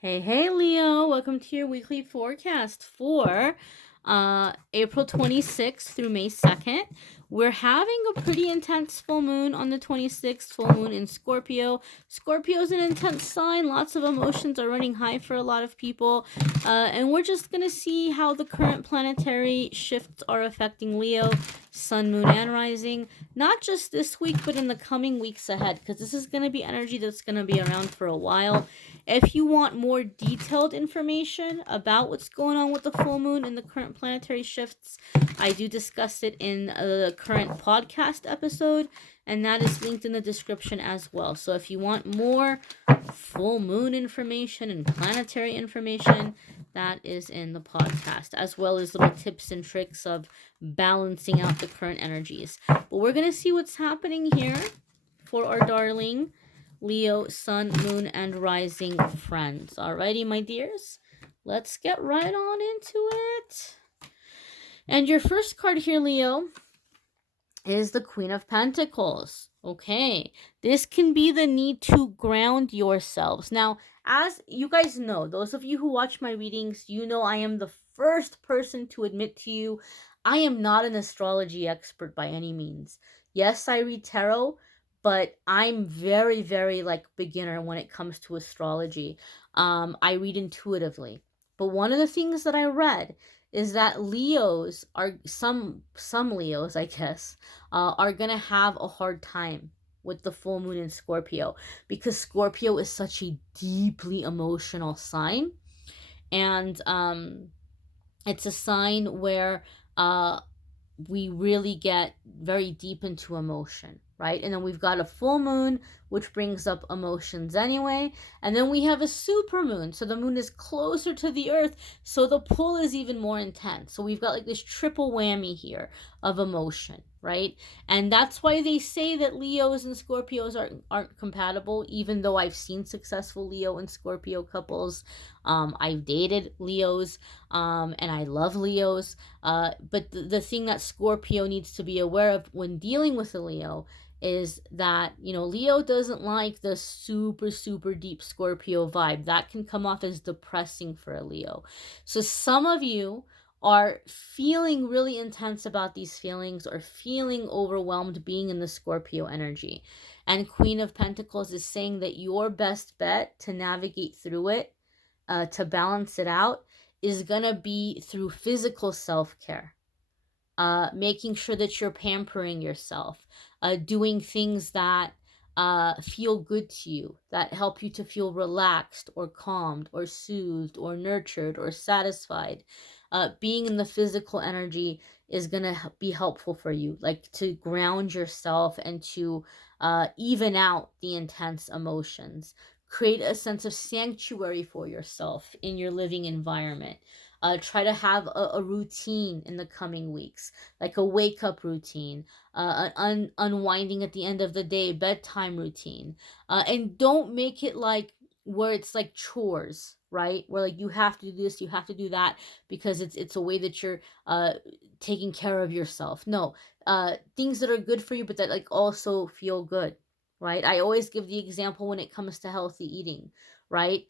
Hey, Leo. Welcome to your weekly forecast for April 26th through May 2nd. We're having a pretty intense full moon on the 26th, full moon in Scorpio. Scorpio's an intense sign. Lots of emotions are running high for a lot of people. And we're just going to see how the current planetary shifts are affecting Leo, sun, moon, and rising. Not just this week, but in the coming weeks ahead, because this is going to be energy that's going to be around for a while. If you want more detailed information about what's going on with the full moon and the current planetary shifts, I do discuss it in the current podcast episode, and that is linked in the description as well. So if you want more full moon information and planetary information, that is in the podcast, as well as little tips and tricks of balancing out the current energies. But we're going to see what's happening here for our darling Leo, sun, moon, and rising friends. Alrighty, my dears, let's get right on into it. And your first card here, Leo, is the Queen of Pentacles. Okay, this can be the need to ground yourselves. Now, as you guys know, those of you who watch my readings, you know I am the first person to admit to you, I am not an astrology expert by any means. Yes, I read tarot, but I'm very, very beginner when it comes to astrology. I read intuitively. But one of the things that I read is that Leos are some Leos, I guess, are gonna have a hard time with the full moon in Scorpio, because Scorpio is such a deeply emotional sign, and it's a sign where we really get very deep into emotion, right? And then we've got a full moon, which brings up emotions anyway. And then we have a super moon. So the moon is closer to the earth. So the pull is even more intense. So we've got like this triple whammy here of emotion, right? And that's why they say that Leos and Scorpios aren't compatible, even though I've seen successful Leo and Scorpio couples. I've dated Leos, and I love Leos. But the thing that Scorpio needs to be aware of when dealing with a Leo is that, Leo doesn't like the super, super deep Scorpio vibe. That can come off as depressing for a Leo. So some of you are feeling really intense about these feelings or feeling overwhelmed being in the Scorpio energy. And Queen of Pentacles is saying that your best bet to navigate through it, to balance it out, is going to be through physical self-care. Making sure that you're pampering yourself, doing things that feel good to you, that help you to feel relaxed or calmed or soothed or nurtured or satisfied. Being in the physical energy is going to be helpful for you, like to ground yourself and to even out the intense emotions. Create a sense of sanctuary for yourself in your living environment. Try to have a routine in the coming weeks, like a wake up routine, an unwinding at the end of the day, bedtime routine. And don't make it like where it's like chores, right? Where like you have to do this, you have to do that, because it's a way that you're taking care of yourself. No, things that are good for you, but that like also feel good, right? I always give the example when it comes to healthy eating, right?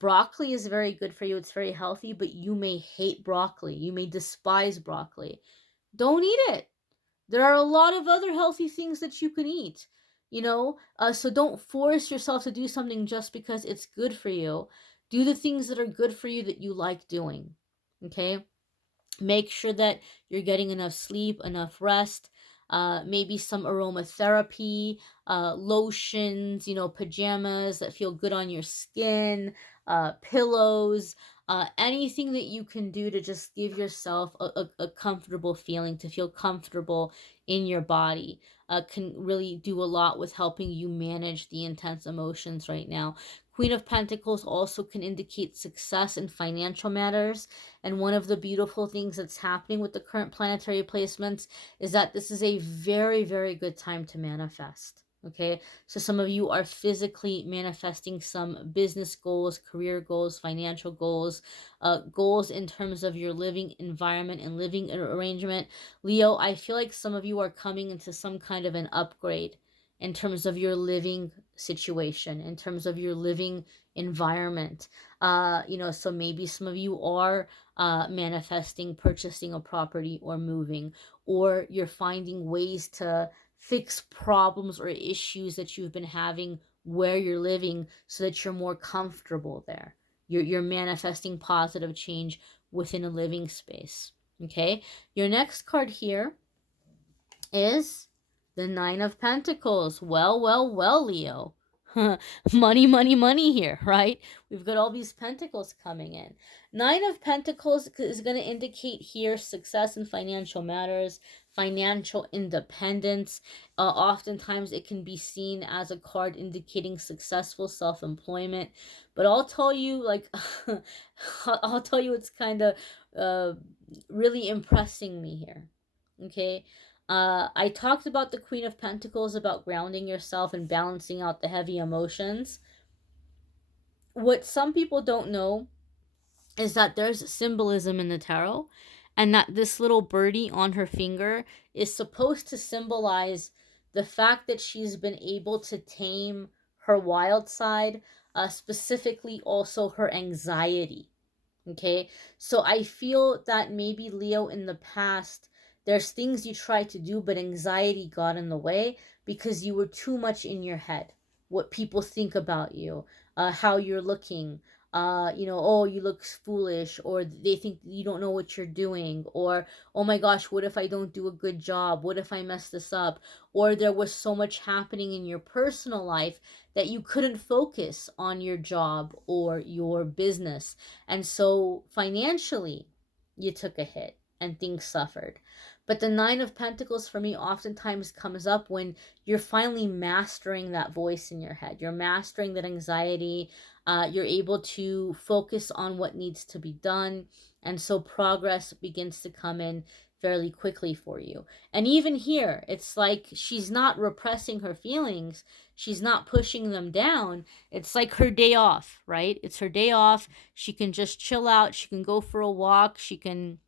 Broccoli is very good for you. It's very healthy, but you may hate broccoli. You may despise broccoli. Don't eat it. There are a lot of other healthy things that you can eat, so don't force yourself to do something just because it's good for you. Do the things that are good for you that you like doing. Okay? Make sure that you're getting enough sleep, enough rest, maybe some aromatherapy, lotions, pajamas that feel good on your skin, pillows, anything that you can do to just give yourself a comfortable feeling, to feel comfortable in your body, can really do a lot with helping you manage the intense emotions right now. Queen of Pentacles also can indicate success in financial matters. And one of the beautiful things that's happening with the current planetary placements is that this is a very, very good time to manifest. Okay, so some of you are physically manifesting some business goals, career goals, financial goals, goals in terms of your living environment and living arrangement. Leo, I feel like some of you are coming into some kind of an upgrade in terms of your living situation, in terms of your living environment. So maybe some of you are manifesting purchasing a property or moving, or you're finding ways to fix problems or issues that you've been having where you're living so that you're more comfortable there. You're manifesting positive change within a living space. Okay, your next card here is the Nine of Pentacles. Well, Leo. Money, money, money here, right? We've got all these pentacles coming in. Nine of Pentacles is going to indicate here success in financial matters, financial independence. Oftentimes it can be seen as a card indicating successful self-employment. But I'll tell you, like, I'll tell you it's kind of really impressing me here. Okay, I talked about the Queen of Pentacles, about grounding yourself and balancing out the heavy emotions. What some people don't know is that there's symbolism in the tarot, and that this little birdie on her finger is supposed to symbolize the fact that she's been able to tame her wild side, specifically also her anxiety. Okay, so I feel that maybe Leo, in the past, there's things you tried to do, but anxiety got in the way because you were too much in your head. What people think about you, how you're looking, oh, you look foolish, or they think you don't know what you're doing, or oh my gosh, what if I don't do a good job? What if I mess this up? Or there was so much happening in your personal life that you couldn't focus on your job or your business. And so financially, you took a hit and things suffered. But the Nine of Pentacles for me oftentimes comes up when you're finally mastering that voice in your head. You're mastering that anxiety. You're able to focus on what needs to be done. And so progress begins to come in fairly quickly for you. And even here, it's like she's not repressing her feelings. She's not pushing them down. It's like her day off, right? It's her day off. She can just chill out. She can go for a walk. She can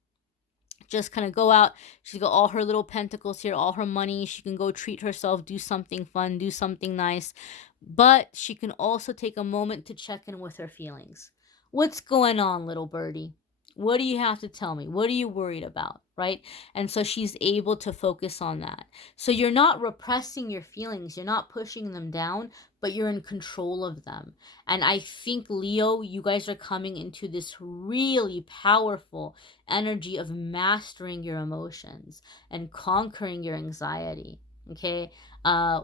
just kind of go out. She's got all her little pentacles here, all her money. She can go treat herself, do something fun, do something nice. But she can also take a moment to check in with her feelings. What's going on, little birdie? What do you have to tell me? What are you worried about, right? And so she's able to focus on that. So you're not repressing your feelings. You're not pushing them down, but you're in control of them. And I think, Leo, you guys are coming into this really powerful energy of mastering your emotions and conquering your anxiety. Okay,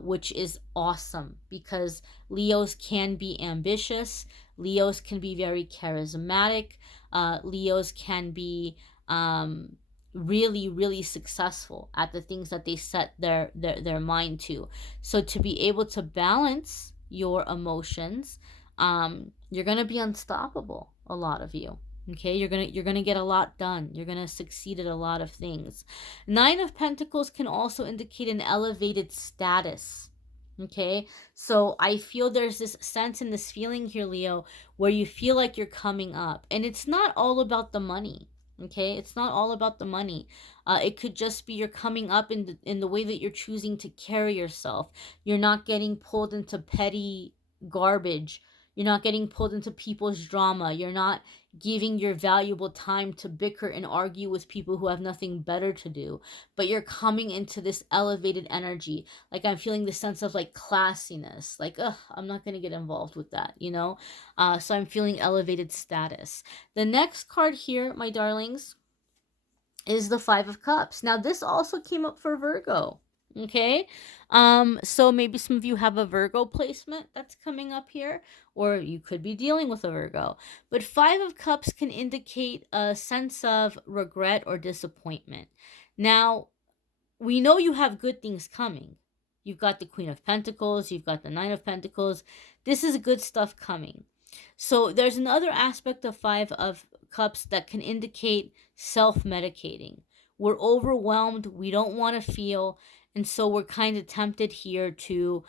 which is awesome because Leos can be ambitious. Leos can be very charismatic. Leos can be really, really successful at the things that they set their mind to. So to be able to balance your emotions, you're gonna be unstoppable. A lot of you. Okay, you're gonna get a lot done. You're gonna succeed at a lot of things. Nine of Pentacles can also indicate an elevated status. Okay, so I feel there's this sense and this feeling here, Leo, where you feel like you're coming up, and it's not all about the money. Okay, it's not all about the money. It could just be you're coming up in the way that you're choosing to carry yourself. You're not getting pulled into petty garbage. You're not getting pulled into people's drama. You're not giving your valuable time to bicker and argue with people who have nothing better to do. But you're coming into this elevated energy. Like I'm feeling this sense of like classiness. Like, ugh, I'm not going to get involved with that, you know? So I'm feeling elevated status. The next card here, my darlings, is the Five of Cups. Now, this also came up for Virgo. Okay, so maybe some of you have a Virgo placement that's coming up here, or you could be dealing with a Virgo. But Five of Cups can indicate a sense of regret or disappointment. Now, we know you have good things coming. You've got the Queen of Pentacles, you've got the Nine of Pentacles. This is good stuff coming. So there's another aspect of Five of Cups that can indicate self-medicating. We're overwhelmed, we don't want to feel, and so we're kind of tempted here to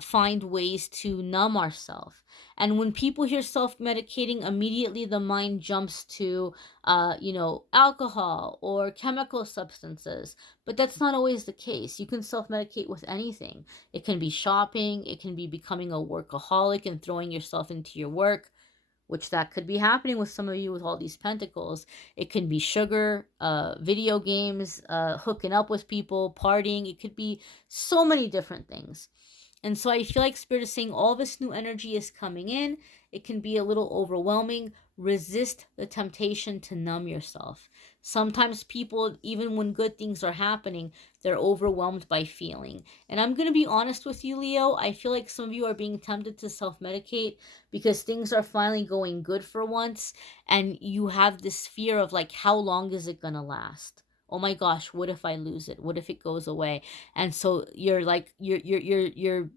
find ways to numb ourselves. And when people hear self-medicating, immediately the mind jumps to, alcohol or chemical substances. But that's not always the case. You can self-medicate with anything. It can be shopping. It can be becoming a workaholic and throwing yourself into your work, which that could be happening with some of you with all these pentacles. It can be sugar, video games, hooking up with people, partying. It could be so many different things. And so I feel like Spirit is saying all this new energy is coming in. It can be a little overwhelming. Resist the temptation to numb yourself. Sometimes people, even when good things are happening, they're overwhelmed by feeling. And I'm going to be honest with you, Leo. I feel like some of you are being tempted to self-medicate because things are finally going good for once. And you have this fear of like, how long is it going to last? Oh my gosh, what if I lose it? What if it goes away? And so you're like, you're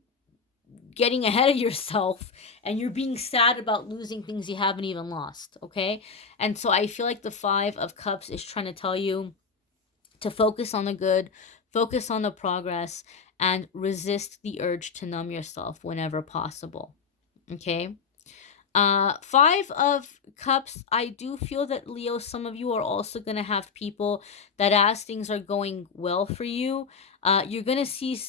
getting ahead of yourself, and you're being sad about losing things you haven't even lost. Okay. And so I feel like the 5 of Cups is trying to tell you to focus on the good, focus on the progress, and resist the urge to numb yourself whenever possible. Okay. 5 of Cups, I do feel that, Leo, some of you are also going to have people that, as things are going well for you, you're going to see,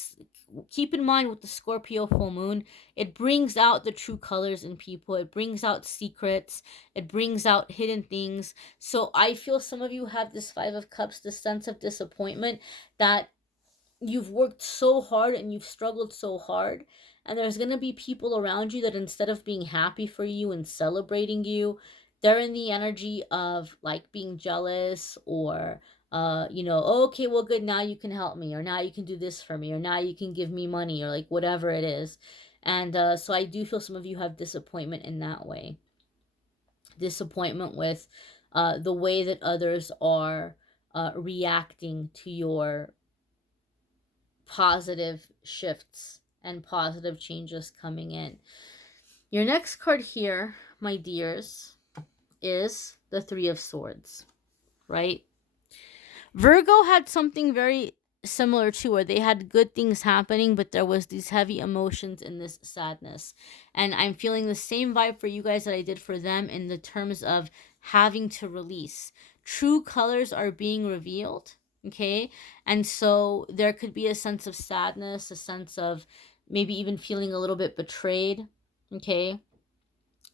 keep in mind with the Scorpio full moon, it brings out the true colors in people. It brings out secrets. It brings out hidden things. So I feel some of you have this 5 of Cups, this sense of disappointment that you've worked so hard and you've struggled so hard, and there's going to be people around you that, instead of being happy for you and celebrating you, they're in the energy of like being jealous, or oh, okay, well, good, now you can help me, or now you can do this for me, or now you can give me money, or like whatever it is. And so I do feel some of you have disappointment in that way. Disappointment with the way that others are reacting to your positive shifts and positive changes coming in. Your next card here, my dears, is the 3 of Swords, right? Virgo had something very similar to, where they had good things happening, but there was these heavy emotions and this sadness. And I'm feeling the same vibe for you guys that I did for them, in the terms of having to release. True colors are being revealed. Okay. And so there could be a sense of sadness, a sense of maybe even feeling a little bit betrayed. Okay.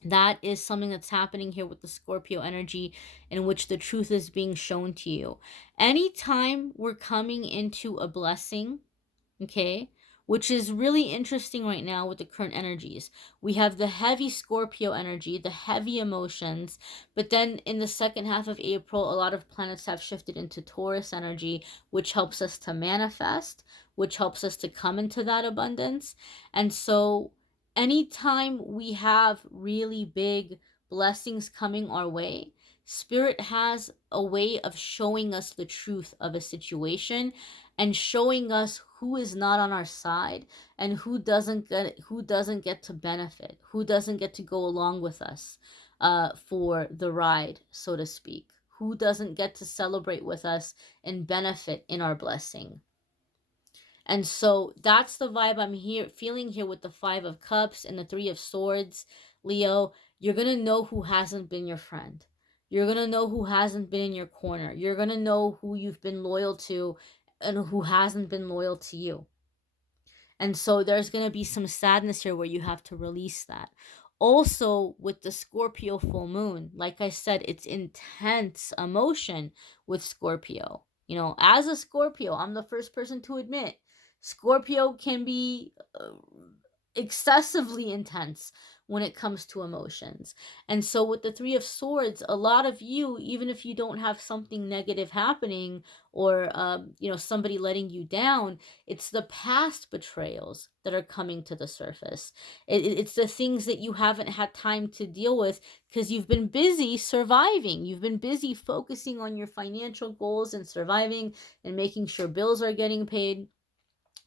That is something that's happening here with the Scorpio energy, in which the truth is being shown to you. Anytime we're coming into a blessing, okay, which is really interesting right now with the current energies. We have the heavy Scorpio energy, the heavy emotions, but then in the second half of April, a lot of planets have shifted into Taurus energy, which helps us to manifest, which helps us to come into that abundance. And so anytime we have really big blessings coming our way, Spirit has a way of showing us the truth of a situation, and showing us who is not on our side, and who doesn't get to benefit, who doesn't get to go along with us for the ride, so to speak, who doesn't get to celebrate with us and benefit in our blessing. And so that's the vibe I'm feeling here with the 5 of Cups and the 3 of Swords. Leo, you're going to know who hasn't been your friend. You're going to know who hasn't been in your corner. You're going to know who you've been loyal to and who hasn't been loyal to you. And so there's going to be some sadness here where you have to release that. Also, with the Scorpio full moon, like I said, it's intense emotion with Scorpio. You know, as a Scorpio, I'm the first person to admit Scorpio can be excessively intense when it comes to emotions. And so with the 3 of Swords, a lot of you, even if you don't have something negative happening, or somebody letting you down, it's the past betrayals that are coming to the surface. It's the things that you haven't had time to deal with because you've been busy surviving. You've been busy focusing on your financial goals and surviving and making sure bills are getting paid,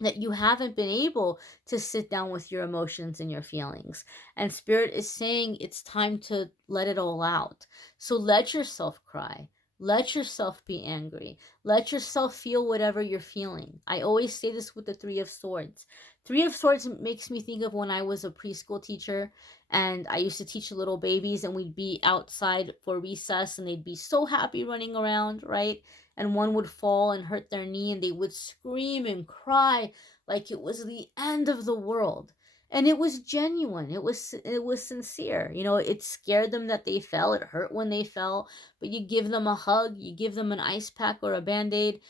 that you haven't been able to sit down with your emotions and your feelings. And Spirit is saying it's time to let it all out. So let yourself cry. Let yourself be angry. Let yourself feel whatever you're feeling. I always say this with the Three of Swords. Three of Swords makes me think of when I was a preschool teacher and I used to teach little babies, and we'd be outside for recess and they'd be so happy running around, right? And one would fall and hurt their knee and they would scream and cry like it was the end of the world. And it was genuine. It was sincere. It scared them that they fell. It hurt when they fell, but you give them a hug, you give them an ice pack or a band-aid.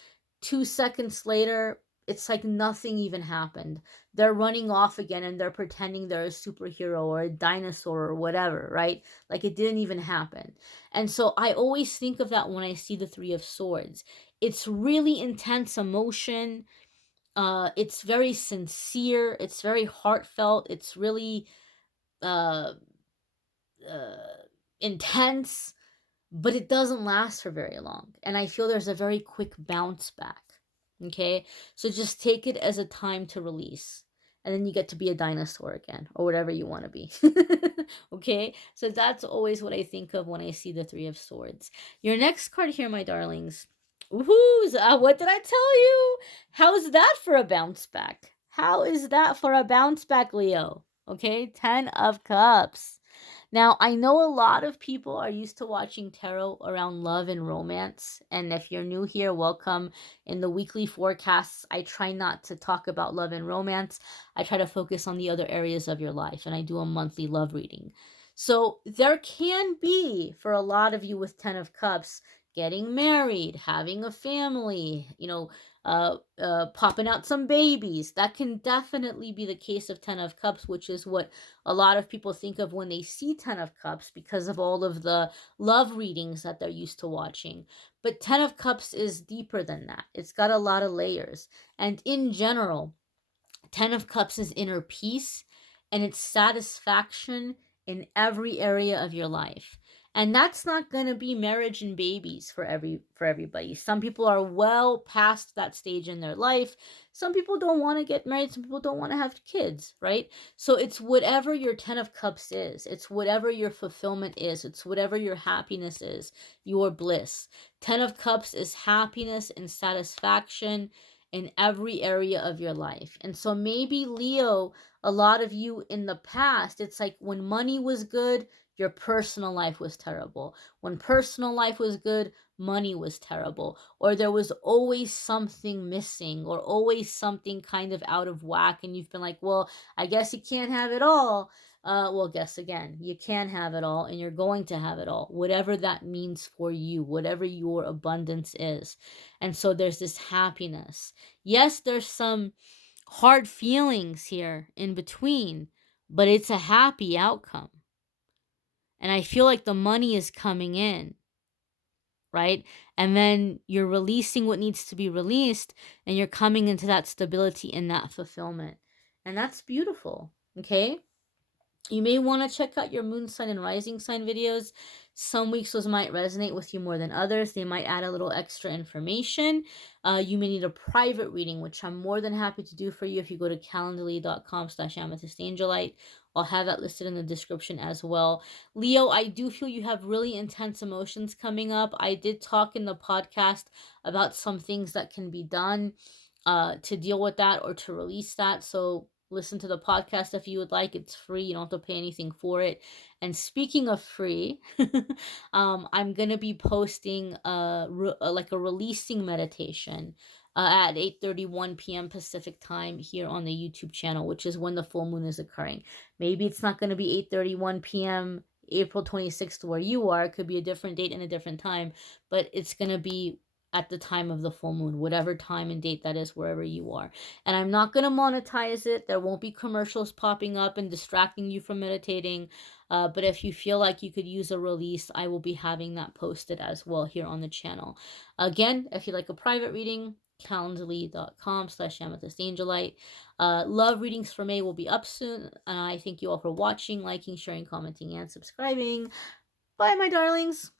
2 seconds later, it's like nothing even happened. They're running off again and they're pretending they're a superhero or a dinosaur or whatever, right? Like it didn't even happen. And so I always think of that when I see the Three of Swords. It's really intense emotion. It's very sincere. It's very heartfelt. It's really uh, uh, intense, but it doesn't last for very long. And I feel there's a very quick bounce back. Okay? So just take it as a time to release. And then you get to be a dinosaur again or whatever you want to be. Okay? So that's always what I think of when I see the Three of Swords. Your next card here, my darlings. Woohoo! What did I tell you? How's that for a bounce back? How is that for a bounce back, Leo? Okay? 10 of Cups. Now, I know a lot of people are used to watching tarot around love and romance. And if you're new here, welcome. In the weekly forecasts, I try not to talk about love and romance. I try to focus on the other areas of your life. And I do a monthly love reading. So there can be, for a lot of you with 10 of Cups, getting married, having a family, popping out some babies. That can definitely be the case of 10 of Cups, which is what a lot of people think of when they see 10 of Cups because of all of the love readings that they're used to watching. But 10 of Cups is deeper than that. It's got a lot of layers. And in general, 10 of Cups is inner peace and it's satisfaction in every area of your life. And that's not going to be marriage and babies for everybody. Some people are well past that stage in their life. Some people don't want to get married, some people don't want to have kids, right? So it's whatever your 10 of Cups is. It's whatever your fulfillment is. It's whatever your happiness is, your bliss. 10 of Cups is happiness and satisfaction in every area of your life. And so maybe Leo, a lot of you in the past, it's like when money was good, your personal life was terrible. When personal life was good, money was terrible. Or there was always something missing or always something kind of out of whack. And you've been like, well, I guess you can't have it all. Well, guess again, you can have it all and you're going to have it all, whatever that means for you, whatever your abundance is. And so there's this happiness. Yes, there's some hard feelings here in between, but it's a happy outcome. And I feel like the money is coming in, right? And then you're releasing what needs to be released and you're coming into that stability and that fulfillment. And that's beautiful, okay? You may want to check out your moon sign and rising sign videos. Some weeks those might resonate with you more than others. They might add a little extra information. You may need a private reading, which I'm more than happy to do for you if you go to calendly.com/amethystangelite. I'll have that listed in the description as well. Leo, I do feel you have really intense emotions coming up. I did talk in the podcast about some things that can be done to deal with that or to release that. So listen to the podcast if you would like. It's free. You don't have to pay anything for it. And speaking of free, I'm going to be posting like a releasing meditation at 8:31 p.m. Pacific time here on the YouTube channel, which is when the full moon is occurring. Maybe it's not going to be 8:31 p.m. April 26th where you are. It could be a different date and a different time, but it's going to be at the time of the full moon, whatever time and date that is, wherever you are. And I'm not going to monetize it. There won't be commercials popping up and distracting you from meditating. But if you feel like you could use a release, I will be having that posted as well here on the channel. Again, if you like a private reading, calendly.com/amethystangelite. Love readings for May will be up soon. And I thank you all for watching, liking, sharing, commenting, and subscribing. Bye, my darlings.